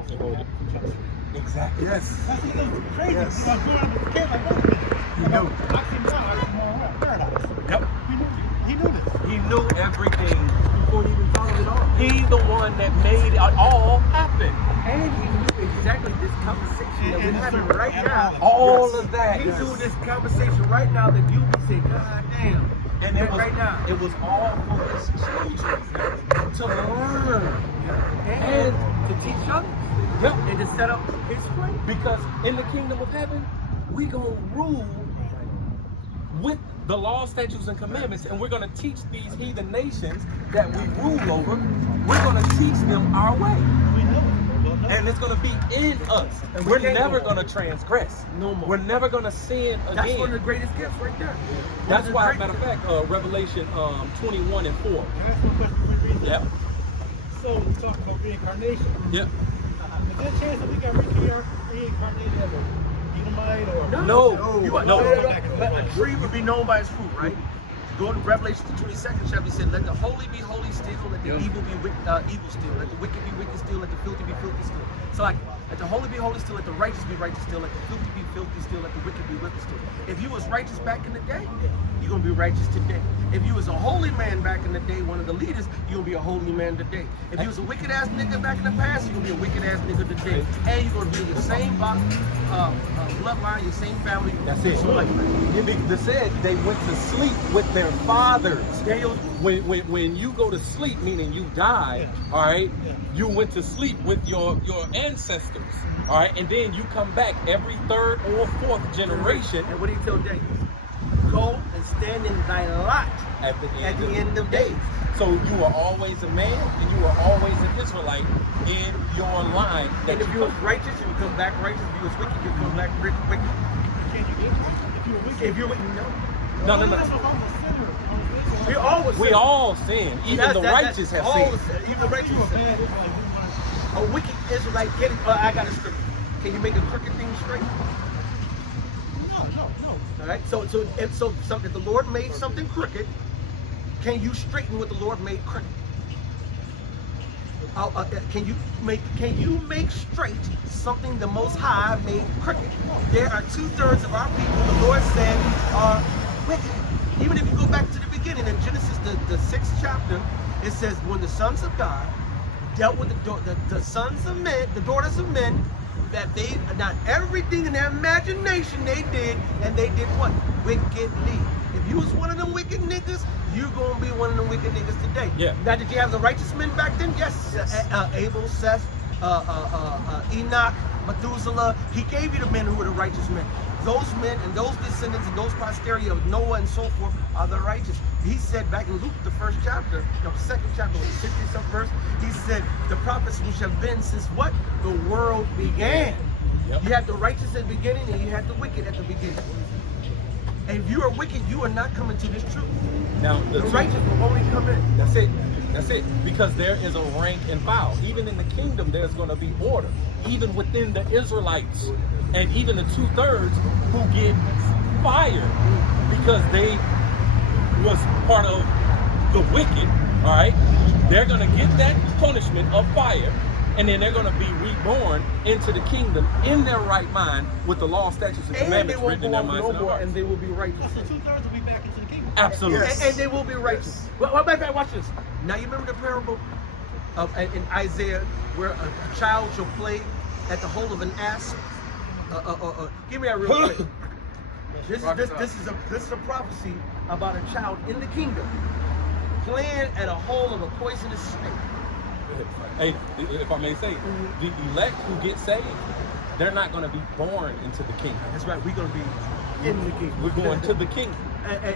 also hold it. Exactly. Yes. That's crazy. Yes. Because growing up as a kid, like, what is this? He knew. I see now, I see more around paradise. Yep. He knew this. He knew everything. Before he even followed it all. He's the one that made it all happen. And he knew exactly this conversation that we're having right now. All Yes. of that. He knew this conversation right now that you be saying, God damn. And it was, right now. it was all for his children to learn And to teach others. Yep. And to set up his way. Because in the kingdom of heaven, we gonna rule with the law, statutes, and commandments, and we're gonna teach these heathen nations that we rule over. We're gonna teach them our way, We know it. and it's gonna be in us. And We're can't never go gonna transgress. No more. We're never gonna sin That's one of the again. greatest gifts right there. That's why, matter of fact, Revelation 21 and 4. Can I ask you a question for you? Yep. So we talk about reincarnation. Yep. Is there a chance that we got reincarnated as a Edomite or? No. But a tree would be known by its fruit, right? Go to Revelation the 22nd chapter. He said, "Let the holy be holy still, let the evil be evil still, let the wicked be wicked still, let the filthy be filthy still." So like, let the holy be holy still, let the righteous be righteous still, let the filthy be filthy still, let the wicked be wicked still. If you was righteous back in the day, you're gonna be righteous today. If you was a holy man back in the day, one of the leaders, you're gonna be a holy man today. If you was a wicked ass nigga back in the past, you're gonna be a wicked ass nigga today. And you're gonna be in your same bloodline, your same family. That's it. So like, They said they went to sleep with their fathers. Daniel, When you go to sleep, meaning you die, all right, you went to sleep with your ancestors, all right, and then you come back every third or fourth generation and what do you tell Daniel? Go and stand in thy lot at the at end. the end of days. So you are always a man, and you are always an Israelite in your line. That And if you was righteous, you come back righteous. If you was wicked, you come back wicked. Can you get if you were wicked? If you're wicked, no. No. That's what I'm a sinner. We always We sin. all sin. Even the righteous have all sinned. Even the righteous You a sin. bad Israelite. A wicked Israelite, get it. I got a scripture. Can you make a crooked thing straight? No. All right. So if the Lord made something crooked, can you straighten what the Lord made crooked? Can you make straight something the Most High made crooked? There are 2/3 of our people, the Lord said, are wicked. Even if you go back to the beginning in Genesis, the 6th chapter, it says when the sons of God dealt with the sons of men, the daughters of men, that they not everything in their imagination they did, and they did what? Wickedly. If you was one of them wicked niggas, you're gonna be one of them wicked niggas today. Yeah. Now, did you have the righteous men back then? Yes. Abel, Seth, Enoch, Methuselah. He gave you the men who were the righteous men. Those men and those descendants and those posterity of Noah and so forth are the righteous. He said back in Luke, the 1st chapter, no, 2nd chapter, 50th verse, he said the prophets which have been since what? The world began. Yep. You had the righteous at the beginning and you had the wicked at the beginning. And if you are wicked, you are not coming to this truth. Now The righteous will only come in. That's it. That's it. Because there is a rank and file. Even in the kingdom, there's going to be order. Even within the Israelites, and even the 2/3 who get fired because they was part of the wicked. All right, they're going to get that punishment of fire, and then they're going to be reborn into the kingdom in their right mind with the law, statutes, and And they commandments won't written in go their off minds no and their more, hearts. and they will be righteous. So 2/3 will be back into the kingdom. Absolutely. Yes. And they will be righteous. Well, matter of fact, watch this. Now you remember the parable of in Isaiah where a child shall play at the hole of an asp. Give me that real quick. This is a prophecy about a child in the kingdom playing at a hole of a poisonous snake. Hey, if I may say, the elect who get saved, they're not going to be born into the kingdom. That's right. We're gonna be in the kingdom. We're going to the kingdom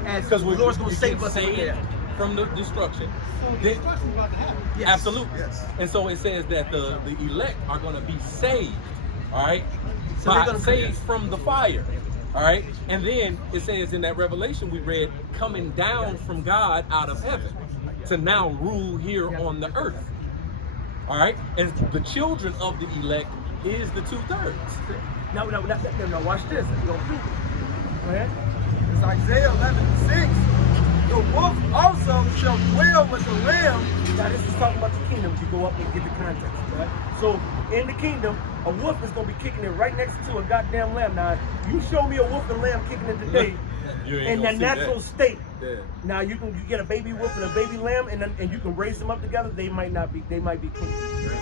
As because the we're Lord's gonna we save get us over saved there. from the destruction. So the Then- destruction is about to happen. Yes. Absolutely. Yes. And so it says that the elect are going to be saved, all right, So they're gonna saved from the fire, all right. And then it says in that Revelation we read, coming down from God out of heaven to now rule here on the earth, all right. And the children of the elect is the 2/3. No, watch this. You gonna prove it. Go ahead. It's Isaiah 11:6. the wolf also shall dwell with the lamb. Now this is talking about the kingdom. You go up and get the context, right? So in the kingdom, a wolf is gonna be kicking it right next to a goddamn lamb. Now you show me a wolf and lamb kicking it today You ain't in gonna their see natural that. state. Yeah. Now you get a baby wolf and a baby lamb, and you can raise them up together. They might be king.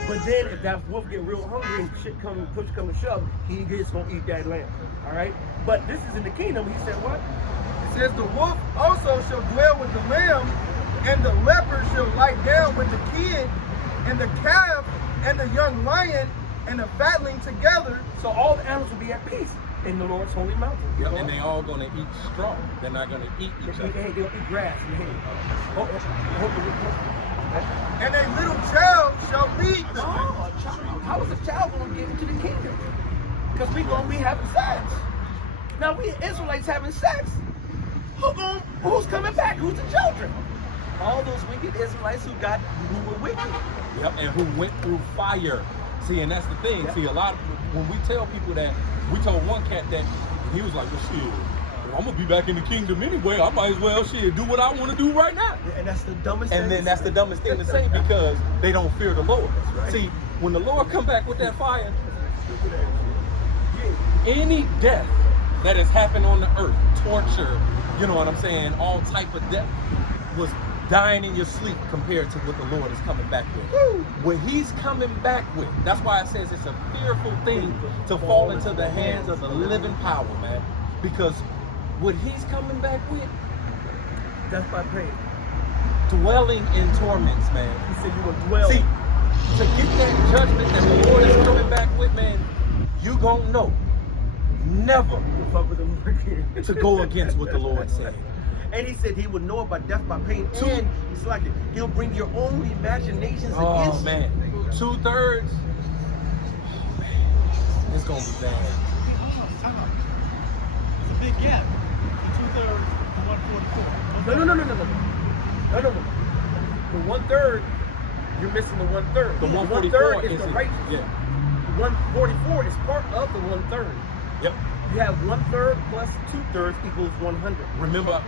But then if that wolf get real hungry and push come to shove, he gets gonna eat that lamb. All right. But this is in the kingdom. He said what? It says the wolf also shall dwell with the lamb, and the leopard shall lie down with the kid, and the calf, and the young lion, and the fatling together. So all the animals will be at peace in the Lord's holy mountain. Yep, and they all gonna eat straw. They're not gonna eat each other. They'll eat grass. And a little child shall lead them. Oh, a child. How is a child going to get into the kingdom? Because we're going to be having sex. Now, we Israelites having sex. Who's coming back? Who's the children? All those wicked Israelites who were wicked. Yep, and who went through fire. See, and that's the thing. Yep. See, a lot when we tell people that, we told one cat that he was like, well, shit, I'm gonna be back in the kingdom anyway. I might as well do what I want to do right now. And that's the dumbest thing. And then that's the dumbest thing to say because they don't fear the Lord. right. See, when the Lord come back with that fire, any death that has happened on the earth, torture, you know what I'm saying, all type of death, was dying in your sleep compared to what the Lord is coming back with. What he's coming back with, that's why it says it's a fearful thing to fall into the hands of the living power, man. Because what he's coming back with, That's by pain. dwelling in torments, man. He said you will dwell. See, to get that judgment that the Lord is coming back with, man, you gonna know never to go against what the Lord said. And he said he would know about death by pain. And he's like, he'll bring your own imaginations Oh against man, 2/3. Oh, man. It's gonna be bad. Time out. It's a big gap. The 2/3 to 144. No. The 1/3, you're missing the 1/3. The 144 1/3 is is the it. righteous. Yeah. 144 is part of the 1/3. Yep. You have 1/3 plus 2/3 equals 100. Remember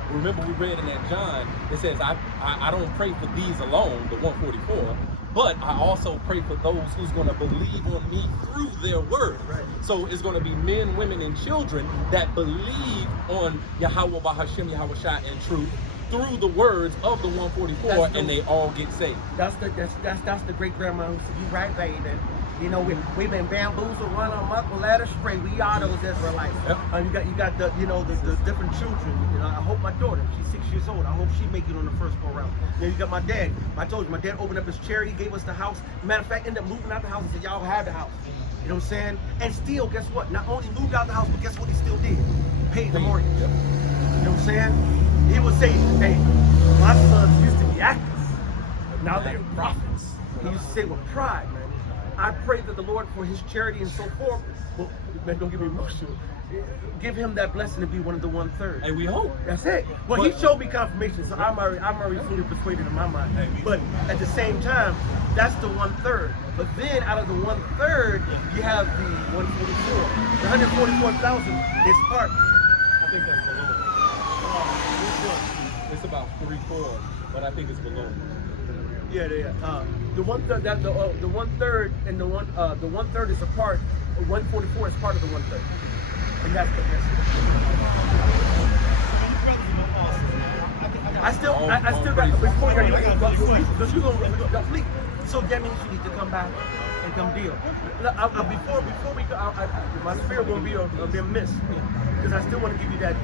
we read in that John, it says, I don't pray for these alone, the 144, but I also pray for those who's going to believe on me through their word. Right. So it's going to be men, women, and children that believe on Yahweh Bahashem, Yahweh Shai, and truth through the words of the 144, and they all get saved. That's the great grandma who said, "You right, baby. You know, we've been bamboozled, run amok, let us stray. We are those Israelites." Yep. You got the the different children. You know, I hope my daughter, she's 6 years old. I hope she make it on the first go round. Then you got my dad. I told you, my dad opened up his charity, gave us the house. Matter of fact, ended up moving out the house and said, "Y'all have the house." You know what I'm saying? And still, guess what? Not only moved out the house, but guess what he still did? Paid the mortgage. Yep. You know what I'm saying? He would say, "Hey, my sons used to be actors, but now they're prophets." He used to say with pride, man. I pray that the Lord, for his charity and so forth, will, man, don't get me emotional, give him that blessing to be one of the 1/3. And we hope. That's it. Well, he showed me confirmation, so I'm already fully persuaded in my mind. But at the same time, that's the 1/3. But then out of the 1/3, you have the 144. The 144,000 is part. I think that's below. It's about 3/4, but I think it's below. Yeah. The 1/3, the 1/3 and the 1/3 is a part. 144 is part of the 1/3, and that's the best. I still got before you go. Please. So that means you need to come back and come deal. Before we go, my spirit won't be amiss because I still want to give you that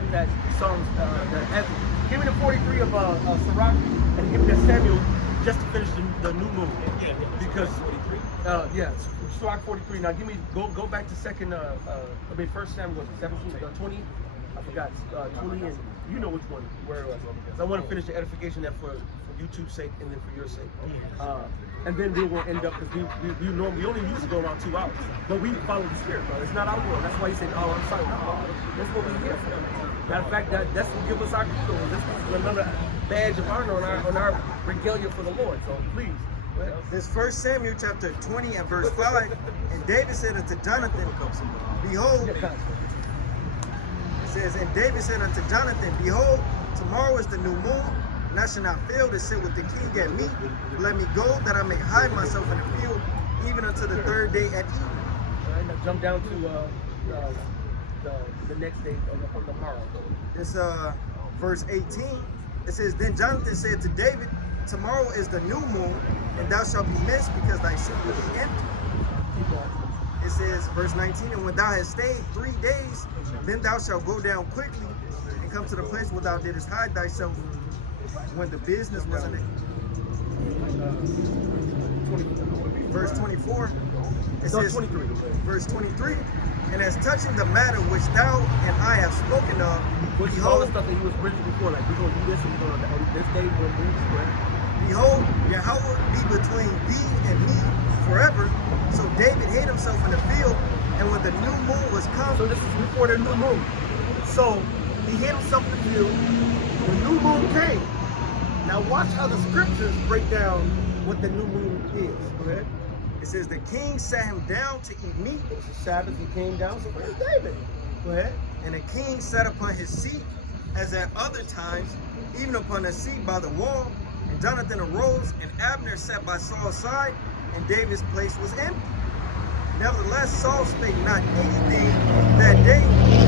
song, that anthem. Give me the 43 of Sirach and give me that Samuel just to finish the new moon. Because Sirach 43. Now give me go back to First Samuel 17, 20. I forgot 20 and you know which one where it was. So I want to finish the edification that for YouTube's sake and then for your sake. And then we will end up because we only usually go around 2 hours, but we follow the spirit, bro. It's not our will. That's why he said, "Oh, I'm sorry." No, that's what we're here for. Matter of fact, that's what gives us our kudos. This is another badge of honor on our regalia for the Lord. So please. This 1 Samuel chapter 20 and verse 5. And David said unto Jonathan, Behold, it says, and David said unto Jonathan, Behold, tomorrow is the new moon, and I shall not fail to sit with the king at meat. Let me go, that I may hide myself in the field, even until the third day at even. All right, now jump down to the next day on the morrow. It's verse 18. It says, Then Jonathan said to David, Tomorrow is the new moon, and thou shalt be missed, because thy sheep will be empty. It says, verse 19, And when thou hast stayed 3 days, then thou shalt go down quickly and come to the place where thou didst hide thyself when the business was in it. Verse 24, it says, 23. verse 23, And as touching the matter which thou and I have spoken of, Which is all the behold, stuff that he was bringing before, like we're gonna do this and we're gonna on this day we're gonna do this, right? behold, Yahweh be between thee and me forever. So David hid himself in the field, and when the new moon was come, So this is before the new moon. So he hid himself in the field. The new moon came. Now watch how the scriptures break down what the new moon is. Go ahead. it says, the king sat him down to eat meat, It was the Sabbath. He came down. So where's David? Go ahead. and the king sat upon his seat, as at other times, even upon the seat by the wall. And Jonathan arose, and Abner sat by Saul's side, and David's place was empty. Nevertheless, Saul spake not anything that day,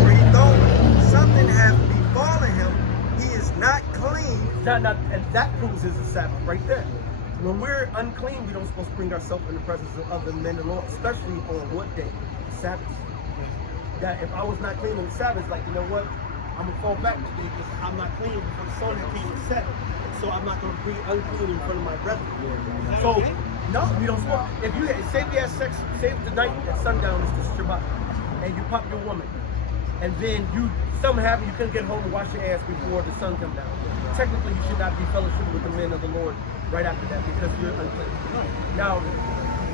for he thought something hath befallen him. He is not clean. And that proves it's a Sabbath right there. When we're unclean, we don't supposed to bring ourselves in the presence of other men and Lord, especially on what day? Sabbath. That if I was not clean on the Sabbath, like, you know what? I'm gonna fall back today because I'm not clean before the sun came and set. So I'm not gonna be unclean in front of my brethren. So no, we don't smoke. If you say we have sex, say the night at sundown is the Shabbat, and you pop your woman, and then something happened, you couldn't get home and wash your ass before the sun come down. Technically, you should not be fellowship with the men of the Lord right after that because you're unclean. Now,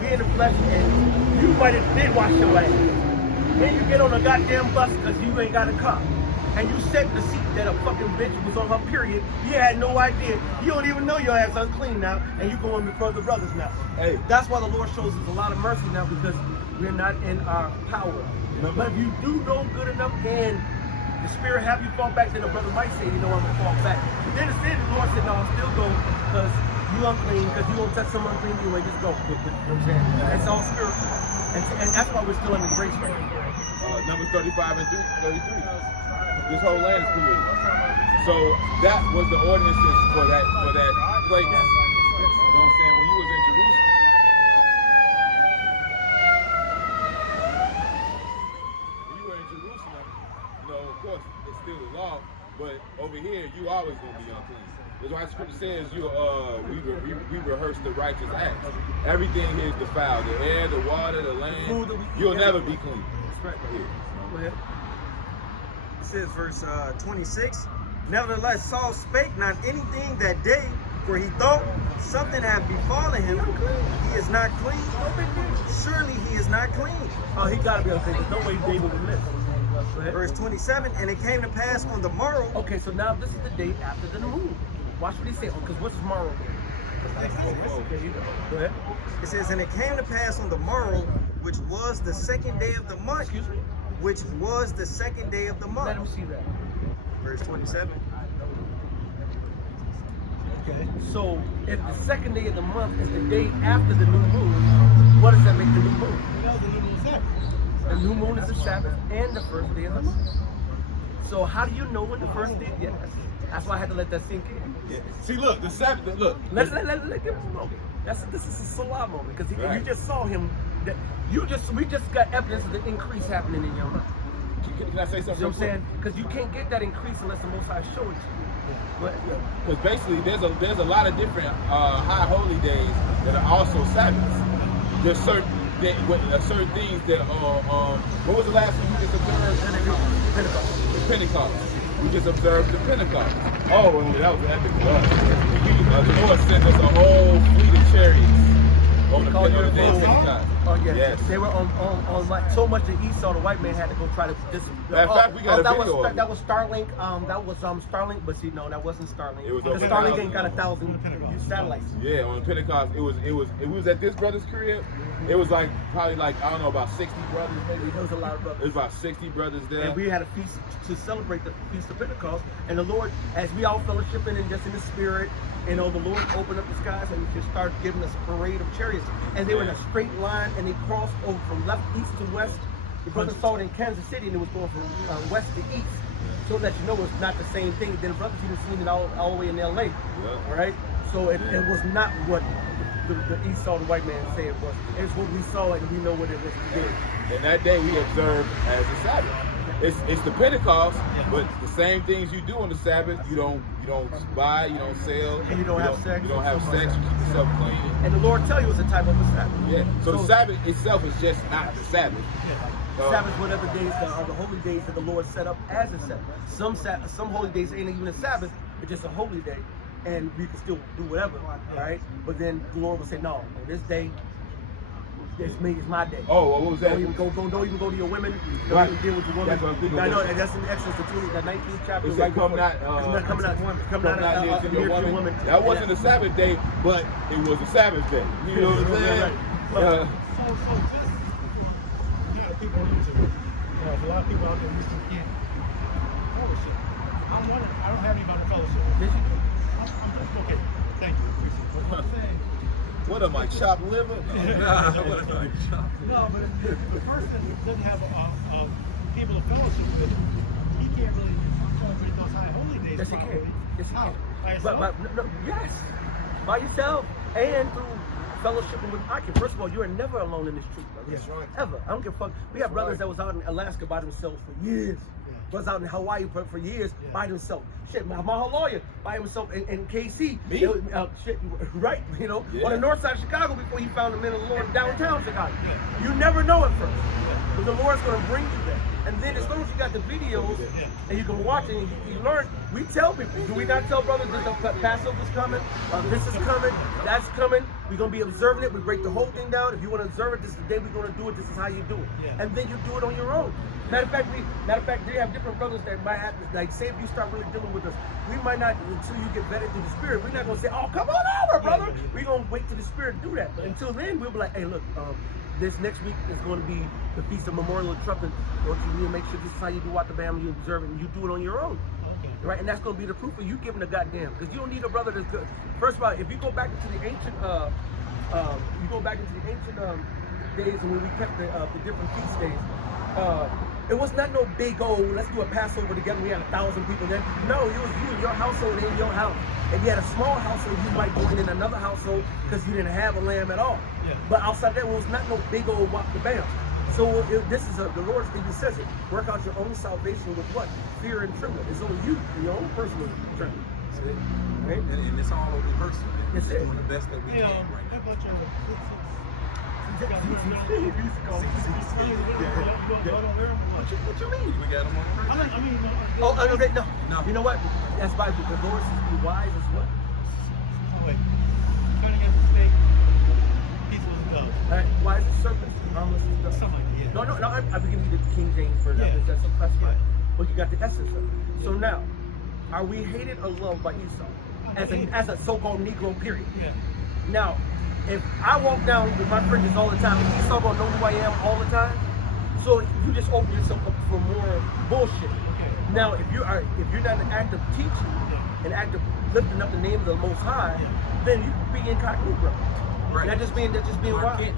we in the flesh, and you might have did wash your ass. Then you get on a goddamn bus because you ain't got a car. And you set the seat that a fucking bitch was on her period. You had no idea. You don't even know your ass unclean now, and you going before the brothers now. Hey. That's why the Lord shows us a lot of mercy now because we're not in our power. But if you do know good enough and the Spirit have you fall back, then the brother might say, you know, I'm gonna fall back. But then instead the Lord said, no, I'll still go because you unclean, because you won't touch someone unclean, you ain't just go. You know what I'm saying? It's all spiritual. And that's why we're still in the grace right now. Numbers 35 and 33. This whole land is created. So that was the ordinances for that place. You know what I'm saying? When you was in Jerusalem. When you were in Jerusalem, you know, of course, it's still the law, but over here, you always gonna be unclean. That's why the scripture says we rehearse the righteous acts. Everything here is defiled. The air, the water, the land. You'll never be clean. That's right. Go ahead. It says, verse 26, Nevertheless, Saul spake not anything that day, for he thought something had befallen him. He is not clean. Surely he is not clean. Oh, he gotta be unclean. There's no way David would miss. Go ahead. Verse 27, And it came to pass on the morrow. Okay, so now this is the day after the new moon. Watch what he says, because what's tomorrow? There you go. Go ahead. It says, And it came to pass on the morrow, which was the second day of the month. Excuse me? Which was the second day of the Let him month. see that. Verse 27. Okay. So if the second day of the month is the day after the new moon, what does that make the new moon? No, the new moon Sabbath. The new moon is the Sabbath and the first day of the month. So how do you know when the first day? Yeah, that's why I had to let that sink in. Yeah. See, look, the Sabbath. Look. Let give him a moment. This is a Salah moment because Right. you just saw him. We just got evidence of the increase happening in your mind. Can I say something? You know what I'm saying? Because you can't get that increase unless the Most High show it to you. But, Because basically, there's a lot of different high holy days that are also Sabbaths. There's certain things that are. What was the last one we just observed? Pentecost. The Pentecost. We just observed the Pentecost. Oh, and that was epic for us. The Lord sent us a whole fleet of chariots on the day of Pentecost. Oh yeah, Yes. they were on like so much that Esau, the white man, had to go try to. Matter of fact, we got a that video was of it. that was Starlink. That was Starlink, but see, no, that wasn't Starlink. It was because over Starlink ain't got 1,000 satellites. Yeah, on Pentecost, it was at this brother's crib, It was like probably like I don't know about 60 brothers maybe. There was a lot of brothers. There's about 60 brothers there. And we had a feast to celebrate the Feast of Pentecost. And the Lord, as we all fellowshipping and just in the spirit, you know, the Lord opened up the skies and just started giving us a parade of chariots. And they were in a straight line and they crossed over from left, east to west. The brother saw it in Kansas City and it was going from west to east. So that you know it's not the same thing. Then the brothers even seen it all the way in LA. Yeah. All right? So it was not what the Esau, the white man, said it was. It's what we saw and we know what it was to do. And that day we observed as the Sabbath. It's the Pentecost, but the same things you do on the Sabbath, you don't buy, you don't sell, And you don't have sex. You don't have sex. You keep yourself clean. And the Lord tell you it's a type of a Sabbath. Yeah. So the Sabbath itself is just not the Sabbath. Sabbath, whatever days are the holy days that the Lord set up as a Sabbath. Some holy days ain't even a Sabbath, it's just a holy day, and you can still do whatever, right? But then the Lord will say, no, on this day, it's me, it's my day. Oh, well, what was that? Don't even go to your women. Don't Right. even deal with your women. That's what I'm thinking. I know, and that's in Exodus, the 19th chapter. It's like come not coming out near to your woman. woman. That wasn't a Sabbath day, but it was a Sabbath day. You know what I'm saying? Right. So just, you know, people on YouTube, there's a lot of people out there who still can't fellowship. I don't have anybody to fellowship. Yes, you do. I'm just okay. Thank you. Appreciate it. What I'm saying. What am I, chopped liver? No, but if the person doesn't have people to fellowship with, he can't really celebrate those high holy days. Yes, you probably. can. Yes, you How? can. By yourself? No, yes, by yourself and through fellowshipping with Akim. First of all, you are never alone in this truth, brother. That's right. Ever. I don't give a fuck. We have brothers that was out in Alaska by themselves for years. Was out in Hawaii for years by themselves. Shit, my lawyer by himself in KC. Me? Shit, right? You know, Yeah. on the north side of Chicago before he found the men of the Lord downtown Chicago. You never know it first, but the Lord's going to bring you there. And then as long as you got the videos and you can watch it and you learn, we tell people. Do we not tell brothers that the Passover's coming? This is coming. That's coming. We're going to be observing it. We break the whole thing down. If you want to observe it, this is the day we're going to do it. This is how you do it. Yeah. And then you do it on your own. Matter of fact, they have different brothers that might have, like, say if you start really dealing with us, we might not, until you get vetted through the Spirit, we're not going to say, oh, come on over, brother. We're going to wait till the Spirit do that. But until then, we'll be like, hey, look, this next week is going to be the Feast of Memorial of Trumpet. Don't you need to make sure this is how you do out the Bama, you observe it, and you do it on your own. Okay. Right? And that's going to be the proof of you giving a goddamn. Because you don't need a brother that's good. First of all, if you go back into the ancient, days when we kept the different feast days, it was not no big old, let's do a Passover together, we had 1,000 people there. No, it was you and your household in your house. If you had a small household, you might go in another household because you didn't have a lamb at all. Yeah. But outside that, it was not no big old wop the bam. So this is the Lord even says it. Work out your own salvation with what? Fear and trembling. It's on you, your own personal trembling. Right? And it's all over rehearsal. Yes, We're it. doing the best that we You know, can right how now. about your What you mean? We got them on rehearsal. I mean, Oh, okay, no. No. You know what? That's why the Lord says be wise as well. wait. Cutting as a snake, peaceful as a dove. All right, wise as serpents, harmless as doves. Something like that. No, I'm giving you the King James version. Yeah. That's fine. But you got the essence of it. So now, are we hated or loved by Esau as a so-called Negro? Period. Yeah. Now, if I walk down with my friends all the time, and Esau gonna know who I am all the time. So you just open yourself up for more bullshit. Now, if you're not an act of teaching, an act of lifting up the name of the Most High, then you can be incognito. Right. That just being Clark wild. Kent.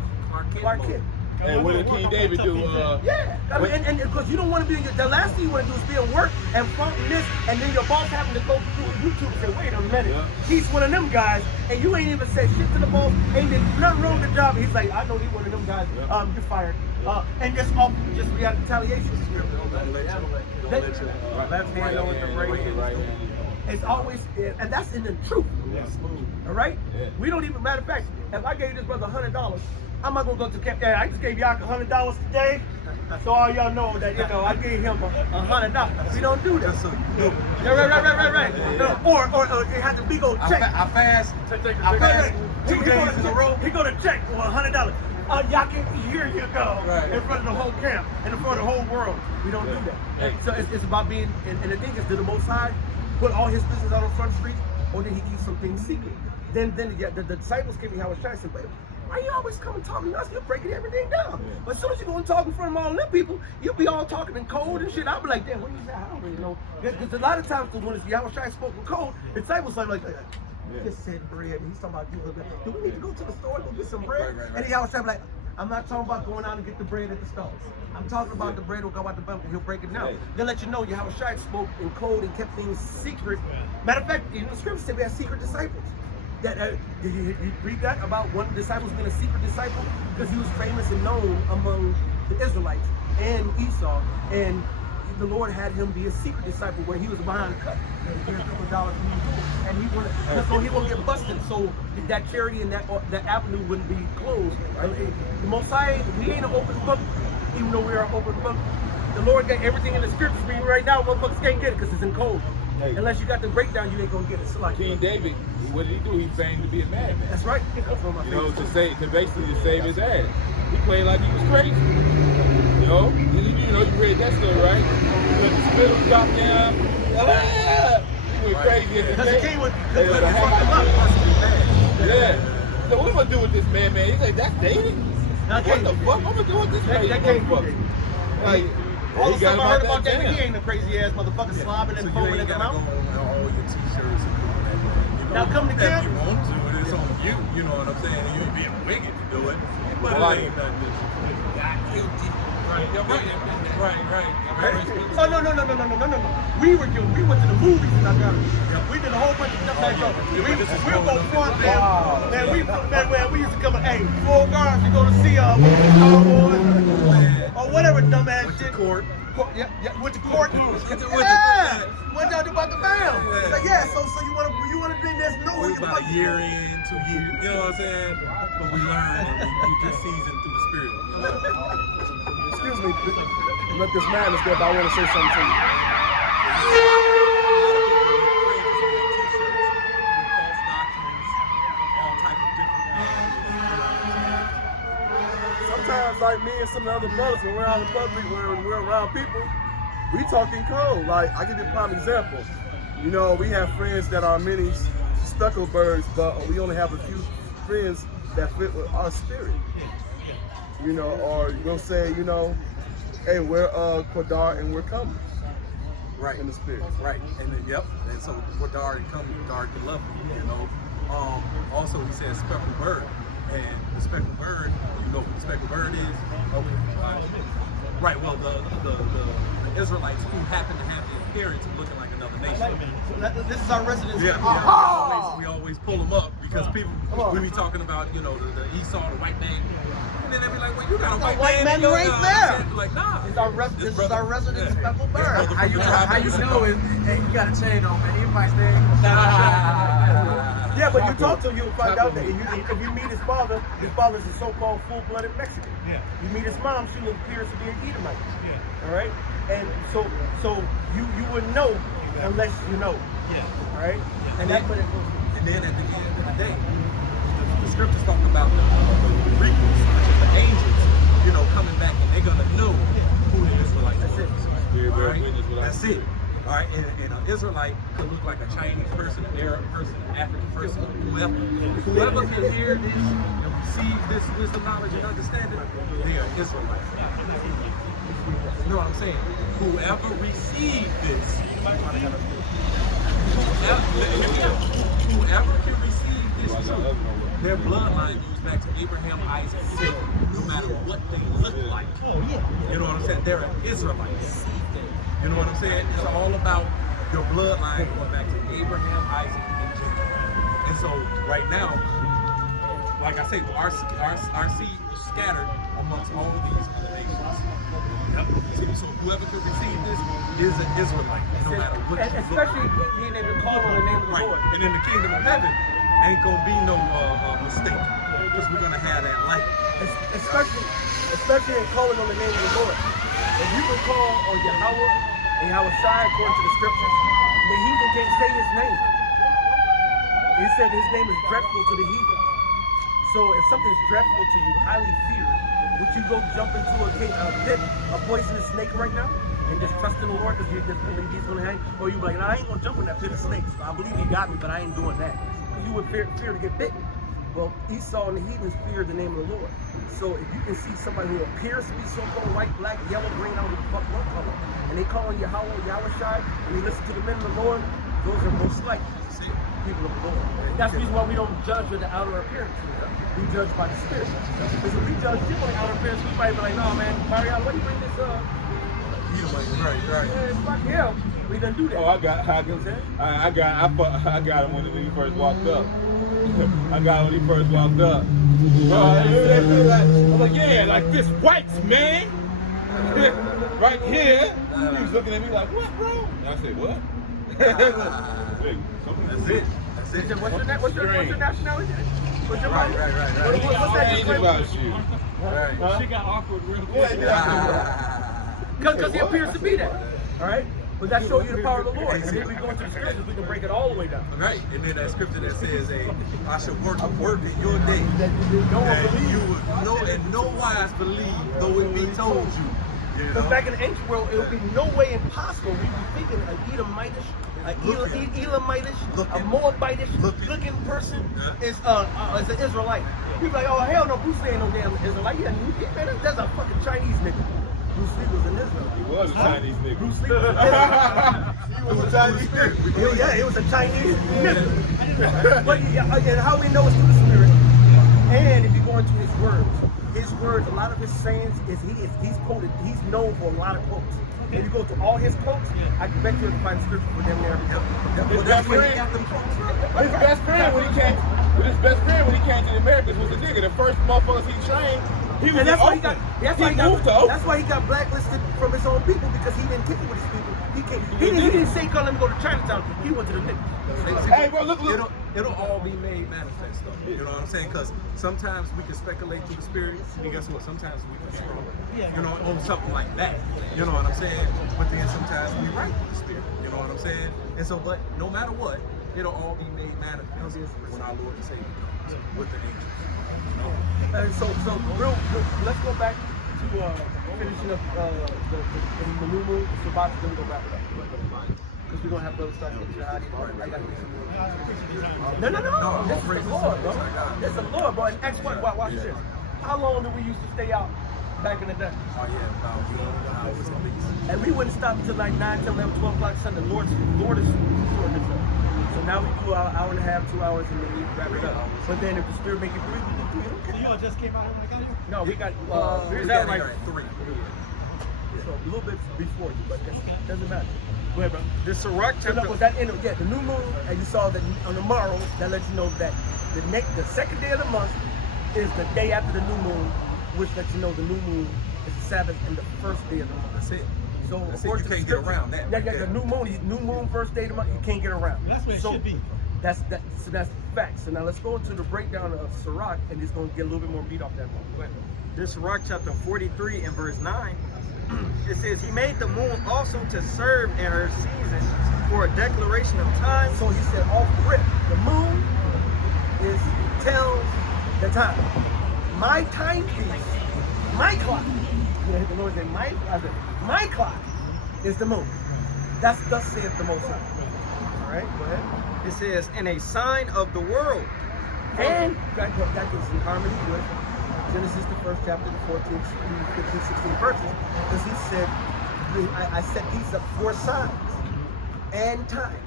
Clark Kent. And what did King David do? Yeah, I mean, and because you don't want to be the last thing you want to do is be at work and flaunting this, and then your boss having to go through YouTube and say, wait a minute, Yeah. he's one of them guys, and you ain't even said shit to the boss, ain't did nothing wrong with the job. He's like, I know he's one of them guys. Yeah. You're fired. And just we had retaliation. Don't let you. Left hand on the right hand. It's always, and that's in the truth. All right? Yeah. We don't even, matter of fact, if I gave this brother $100, I'm not gonna go to camp. I just gave y'all $100 today, so all y'all know that I gave him $100. We don't do that. Right. No, or it has to be go check. I fast. I fast 2 days in a row. He go to check for $100. Y'all can, here you go, Right. in front of the whole camp, and in front of the whole world. We don't do that. So it's about being, and the thing is, did the Most High put all his business out on Front Street, or did he keep some things secret? Then the disciples came to Howard Shai and said, Why you always coming talking to us? You're breaking everything down. But as soon as you go and talk in front of all them people, you'll be all talking in code and shit. I'll be like, damn, what you say? I don't really know. Because a lot of times when it's Yahweh Shai spoken code, the disciples are like, just said bread. And he's talking about you. Do we need to go to the store and go get some bread? And Yahweh Shai be like, I'm not talking about going out and get the bread at the stores. I'm talking about the bread will go out the bump and he'll break it down. They'll let you know Yahweh Shai spoke in code and kept things secret. Matter of fact, in the scripture said we have secret disciples. Did you read that about one of the disciples being a secret disciple? Because he was famous and known among the Israelites and Esau. And the Lord had him be a secret disciple where he was behind the cut. And he gave a couple of dollars and he wanted, so he won't get busted. So that charity and that avenue wouldn't be closed. The Most High, we ain't an open book, even though we are an open book. The Lord got everything in the scriptures for you right now. Motherfuckers can't get it because it's in code. Unless you got the breakdown, you ain't gonna get it. So like King David, what did he do? He feigned to be a madman. That's right. You know, to basically save his ass. He played like he was crazy. You know, you read that story, right? When the spittle dropped down, he went crazy at the Because the king would yeah. So what am I gonna do with this man? He's like, that's David? What the fuck? I'm gonna do with this man? That can't be. Like, all the he got stuff I heard about that David, he ain't a crazy ass motherfucker slobbing and foaming at the mouth. All your t-shirts and all that, you know, Now come to if camp. you want to, it's on you, you know what I'm saying? And you ain't being wicked to do it. But it ain't nothing that you guilty. Right. Oh no. We were guilty. We went to the movies and I got it. We did a whole bunch of stuff like that. We'll go front, man. Man, we used to come and, hey, full guards to go to see Star Wars or whatever dumbass shit. Court. Yeah, went to court. Went down to Buck Bam. Like, so you wanna bring this no? We about a year in, 2 years, you know what I'm saying? But we learn and you get seasoned through the spirit. You know? Excuse me, let this man is there, but I want to say something to you. Sometimes, like me and some of the other brothers, when we're out in public, when we're around people, we talking code. Like, I give you a prime example. You know, we have friends that are mini stucco birds, but we only have a few friends that fit with our spirit. You know, or we'll say, you know, hey, we're Qadar and we're coming. Right. In the spirit. Right. And then, and so Qadar and coming, Qadar can love you, you know. Also, he says speckled bird. And the speckled bird, you know what the speckled bird is? Okay. Right, well, the Israelites who happen to have the appearance of looking like another nation. This is our residence. We always pull them up because people, we be talking about, you know, the Esau, the white man. And then they be like, well, you got a white man. You ain't there. Like, nah. This is our resident speckled bird. How you know it? Hey, you got a chain on, man. Everybody's there. Yeah, but you talk to him, you'll find out that if you meet his father's a so-called full-blooded Mexican. Yeah. You meet his mom, she appears to be an Edomite. Yeah. All right? And so you wouldn't know unless you know. Yeah. All right? And then at the end of the day, the scriptures talk about the reapers, the angels, you know, coming back and they're gonna know who the Israelites are. Right? That's it. All right, and an Israelite could look like a Chinese person, an Arab person, an African person, whoever can hear this and receive this wisdom, knowledge, and understanding, they are Israelites. You know what I'm saying? Whoever received this, whoever can receive this truth, their bloodline goes back to Abraham, Isaac, Sarah, no matter what they look like. You know what I'm saying? They're an Israelite. You know what I'm saying? It's all about your bloodline going back to Abraham, Isaac, and Jacob. And so right now, like I say, our seed was scattered amongst all of these other nations. So whoever can receive this is an Israelite, no matter what. Especially being able to call on the name of the Lord. And in the kingdom of heaven, ain't gonna be no mistake, because we're gonna have that light. Especially in calling on the name of the Lord. If you can call on Yahweh and Yahweh Shai according to the scriptures, the heathen can't say his name. He said his name is dreadful to the heathen. So if something's dreadful to you, highly feared, would you go jump into a pit, a poisonous snake right now, and just trust in the Lord because you just believe he's going to hang? Or you be like, no, I ain't going to jump in that pit of snakes. I believe he got me, but I ain't doing that. Because you would fear to get bitten. Well, Esau and the heathens feared the name of the Lord. So if you can see somebody who appears to be so-called white, black, yellow, green, I don't give a fuck what color, and they call on Yahweh, Yahushai, and they listen to the men of the Lord, those are most likely people of the Lord. That's the reason why we don't judge with the outer appearance. We judge by the spirit. Because if we judge people on the outer appearance, we might be like, no man, Mariana, what do you bring this up? Right. Man, fuck him. We didn't do that. Oh, I got him when he first walked up. I got him when he first walked up. I'm like, yeah, like this whites, man. Right here. He was looking at me like, what, bro? And I said, what? Hey, That's it. What's your nationality? What's your Right. What's that? Ain't about you. Right. She got awkward real quick. Because he appears to be that. All right? But that shows you the power of the Lord. And if we go into the scriptures, we can break it all the way down. Right, and then that scripture that says, "Hey, I shall work in your day, No one and believes. you would know, and no wise believe, though it be told you." You Because know? back in the ancient world, it would be no way impossible. We'd be thinking an Edomitish, a Moabitish looking person is an Israelite. People like, oh hell no, Bruce Lee ain't no damn Israelite. Yeah, man, that's a fucking Chinese nigga. Bruce Lee was an Israelite. He was a Chinese nigga. Bruce Lee was an Israelite. He was a Chinese nigga. Yeah, it was a Chinese nigga. But again, how we know it's through the spirit. And if you go into his words, a lot of his sayings he's quoted. He's known for a lot of quotes. If you go to all his quotes, I bet you can find scripture for them there. His best friend when he came to the Americas was a nigga. The first motherfuckers he trained, he was And that's in why he got. Oakland. Moved to Oakland. That's why he got blacklisted from his own people because he didn't kick it with his people. He didn't say, "Call him go to Chinatown." He went to the niggas. Hey, bro, look. It'll all be made manifest, though. You know what I'm saying? Because sometimes we can speculate through the spirit, and guess what? Sometimes we can struggle. You know, on something like that. You know what I'm saying? But then sometimes we write through the spirit. You know what I'm saying? And so, but no matter what, it'll all be made manifest when our Lord and Savior comes with the angels. And so let's go back to finishing up the new moon. Shabbat, then we go back to that. Because we're going to have to start getting to the I got to get some. No. This is the Lord, bro. This is the Lord, bro. And Acts 1, watch this. How long did we used to stay out back in the day? Oh, yeah, about hours at least. And we wouldn't stop until like 9, 10, 11, 12 o'clock Sunday. Lord is shorting this up. So now we do our hour and a half, 2 hours, and then we wrap it up. But then if the Spirit make it 3, we do 3. So you all just came out here when I got here? No, we got, We is got that here right? at 3. So a little bit before you, but that doesn't matter. Go ahead, bro. The Sirach chapter. Was that the new moon, and you saw that on the morrow, that lets you know that the second day of the month is the day after the new moon, which lets you know the new moon is the Sabbath and the first day of the month. That's it. So That's it. according You to can't the get around that. Yeah, the new moon first day of the month, you can't get around. That's what it should be. So that's facts. So now let's go into the breakdown of Sirach, and it's going to get a little bit more meat off that one. Go ahead. This Sirach chapter 43 and verse 9. It says, He made the moon also to serve in her season for a declaration of time. So he said, off rip, the moon tells the time. My timepiece, my clock. You know, the Lord said, my clock is the moon. That's thus saith the Most High. All right, go ahead. It says, and a sign of the world. And that goes in harmony with Genesis, the first chapter, the 14, 15, 16 verses. Because he said, I set these up for signs and times.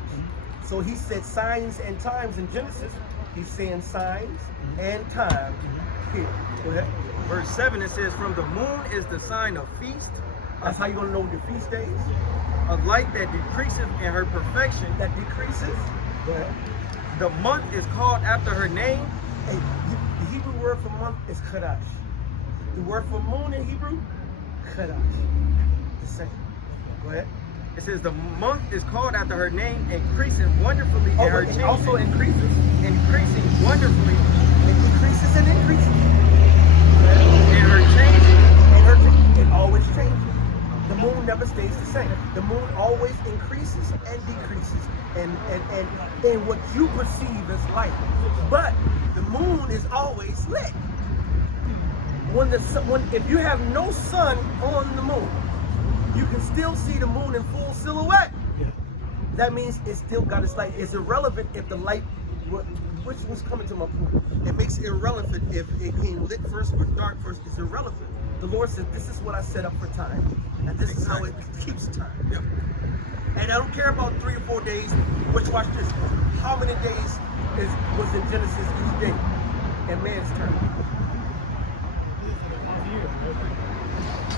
So he said signs and times in Genesis. He's saying signs and times here. Go ahead. Verse 7, it says, from the moon is the sign of feast, That's how you're going to know your feast days. a light that decreaseth in her perfection. That decreases. Go ahead. The month is called after her name. Hey, the Hebrew word for month is Chadash. The word for moon in Hebrew, Chadash. The same. Go ahead. It says the month is called after her name, increasing wonderfully in her It changing. also increases. Increasing wonderfully It decreases and increases. in her changing. And it always changes. The moon never stays the same. The moon always increases and decreases. And what you perceive as light. But the moon is always lit. If you have no sun on the moon, you can still see the moon in full silhouette. Yeah. That means it's still got its light. It's irrelevant if the light which one's coming to my point? It makes it irrelevant if it came lit first or dark first. It's irrelevant. The Lord said, this is what I set up for time. And this is how it keeps time. Yep. And I don't care about 3 or 4 days, which watch this. How many days was in Genesis each day? And man's turn.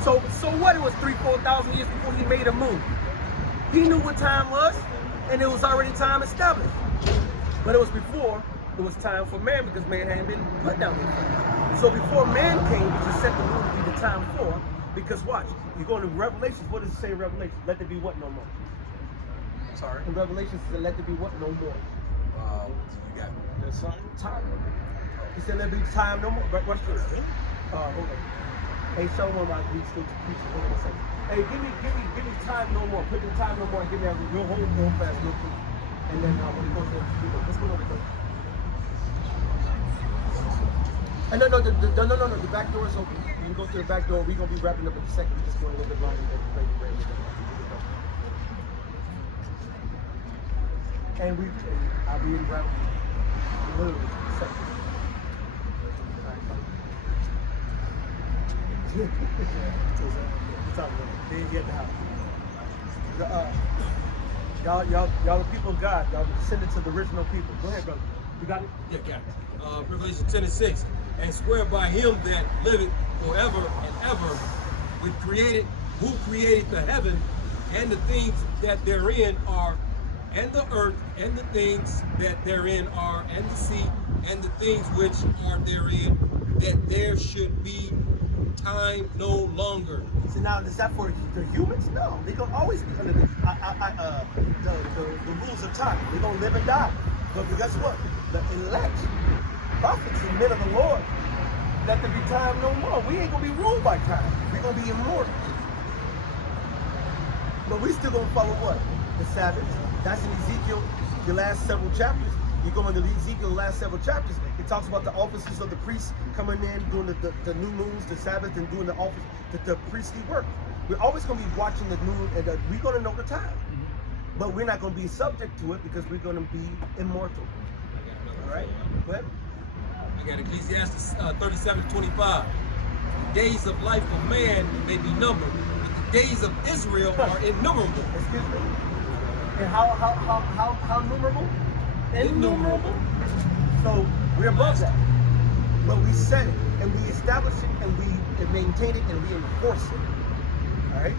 So what? It was 3,000-4,000 years before he made a moon. He knew what time was, and it was already time established. But it was before it was time for man, because man hadn't been put down there. So before man came, he just set the moon to be the time for. Because watch, you go into Revelations. What does it say in Revelations? Let there be what no more. Sorry. In Revelations, it said, let there be what no more. You got me. Time. He said, let there be time no more. Watch this. Hold on. Hey, show one about these things to preach. Hold on a second. Hey, give me time no more. Put in time no more and give me a real fast, real quick. And then when it goes to let's go over there. And no, the back door is open. You can go through the back door. We're gonna be wrapping up in a second. We're just going a little bit longer. And I'll be in route literally a second. They didn't get the house. Y'all the people of God. Y'all descended to the original people. Go ahead, brother. You got it? Yeah, got it. Revelation 10:6. And swear by him that liveth forever and ever, who created the heaven and the things that therein are, and the earth and the things that therein are, and the sea and the things which are therein, that there should be time no longer. So now, is that for the humans? No, they're gonna always be under the rules of time. They're gonna live and die. But guess what? The elect, prophets and men of the Lord, let there be time no more. We ain't gonna be ruled by time. We're gonna be immortal. But we still gonna follow what? The Sabbath. That's in Ezekiel, the last several chapters. You go into Ezekiel, the last several chapters, it talks about the offices of the priests coming in, doing the new moons, the Sabbath, and doing the office, the priestly work. We're always going to be watching the moon, and we're going to know the time. But we're not going to be subject to it because we're going to be immortal. All right? Go ahead. I got Ecclesiastes 37:25. The days of life of man may be numbered, but the days of Israel are innumerable. Excuse me? And how numerable? Innumerable. So we're above that. But we set it, and we establish it, and we maintain it, and we enforce it. All right?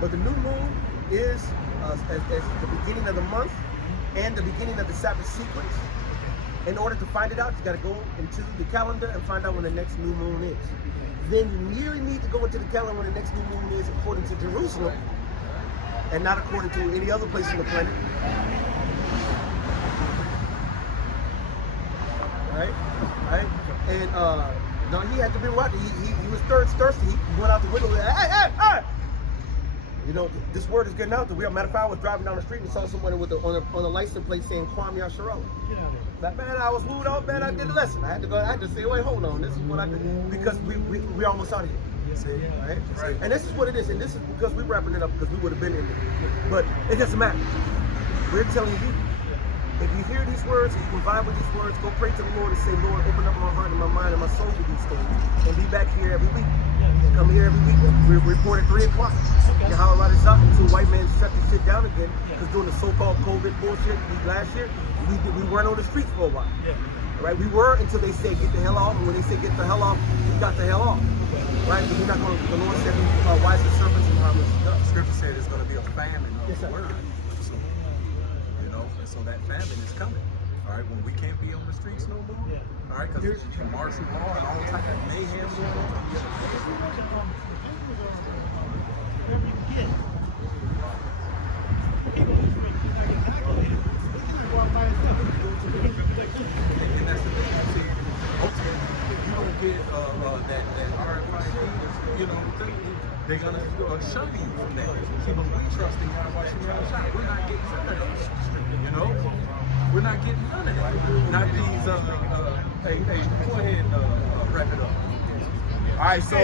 But the new moon is as the beginning of the month and the beginning of the Sabbath sequence. In order to find it out, you got to go into the calendar and find out when the next new moon is. Then you really need to go into the calendar when the next new moon is according to Jerusalem, and not according to any other place on the planet. Right? And no, he had to be watching. He was thirsty. He went out the window. Hey! You know, this word is getting out there. Matter of fact, I was driving down the street and saw someone with on a license plate saying Kwame Asharala. Like, man, I was moved off, man. I did the lesson. I had to say, wait, hold on. This is what I did. Because we almost out of here. See, right? And this is what it is. And this is because we're wrapping it up because we would have been in there. But it doesn't matter. We're telling you, if you hear these words, and you can vibe with these words, go pray to the Lord and say, Lord, open up my heart and my mind and my soul to these things. And be back here every week. Come here every week. We report at 3 o'clock. You holler a lot of stuff until white man shut this shit down again. Because during the so-called COVID bullshit last year, we weren't on the streets for a while. Right? We were until they said get the hell off. And when they said get the hell off, we got the hell off. Right? But we're not going to, the Lord said, wise as serpents and harmless as doves. Scripture said there's going to be a famine of the word. So, you know, and so that famine is coming. All right, when we can't be on the streets no more. All right, because there's martial law and all type of mayhem going on. And that's the thing I see. You don't get that RFID, you know, thing. They're gonna shun you from that. See, but we trust in God watching your own shot. We're not getting none of that. You know, we're not getting none of that. Not these. Hey, go ahead, wrap it up. All right, so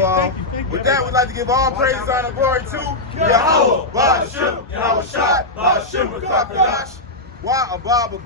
with that, we'd like to give all praise, honor, and glory to Yahweh, Ba'ashem, Yahweh Shai, Ba'ashem, Rakakadosh, Wa Abba Abba.